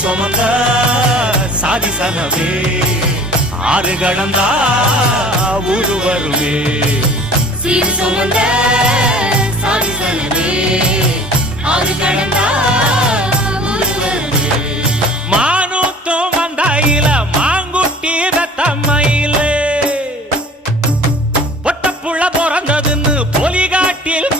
சுமந்த சாதிசனமே ஆறு கடந்தா ஊரு வருமே சீர் சுமந்த சாதிசனமே ஆறு கடந்தா ஊரு வருமே மானூத்தும் வந்தாயில மாங்குட்டி ரத்தம்மையிலே பொட்டப்புள்ள பிறந்ததுன்னு பொலிகாட்டில்